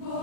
Boy.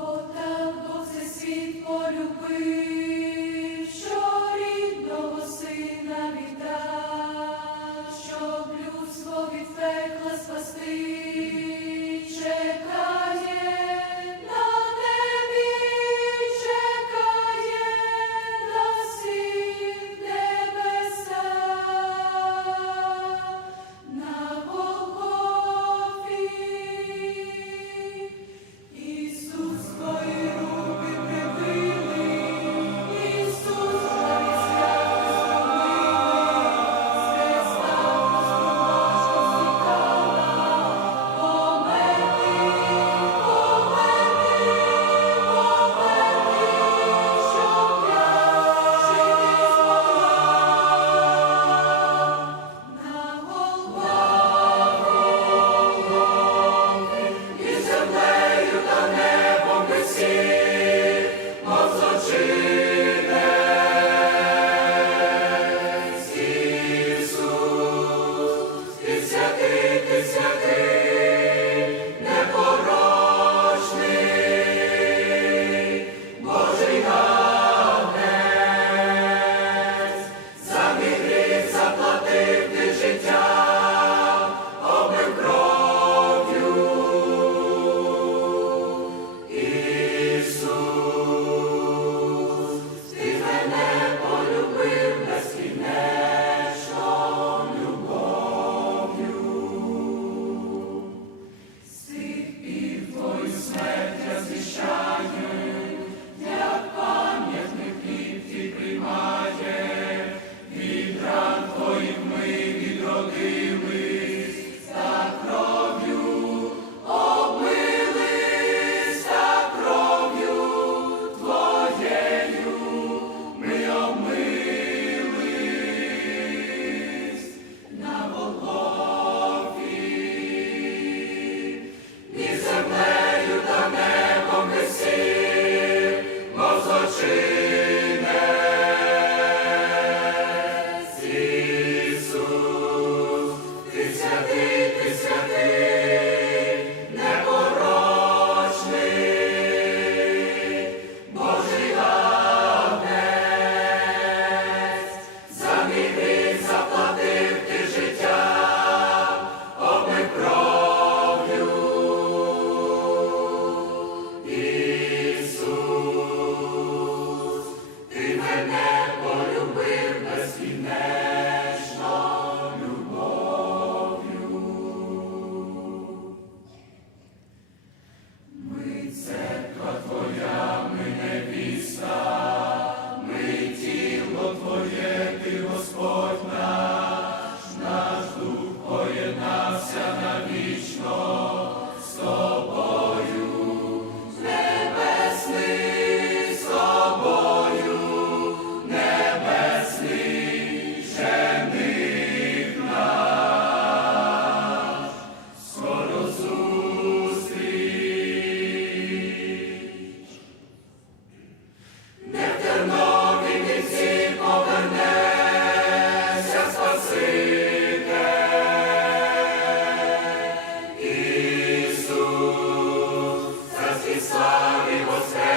Slavimo se.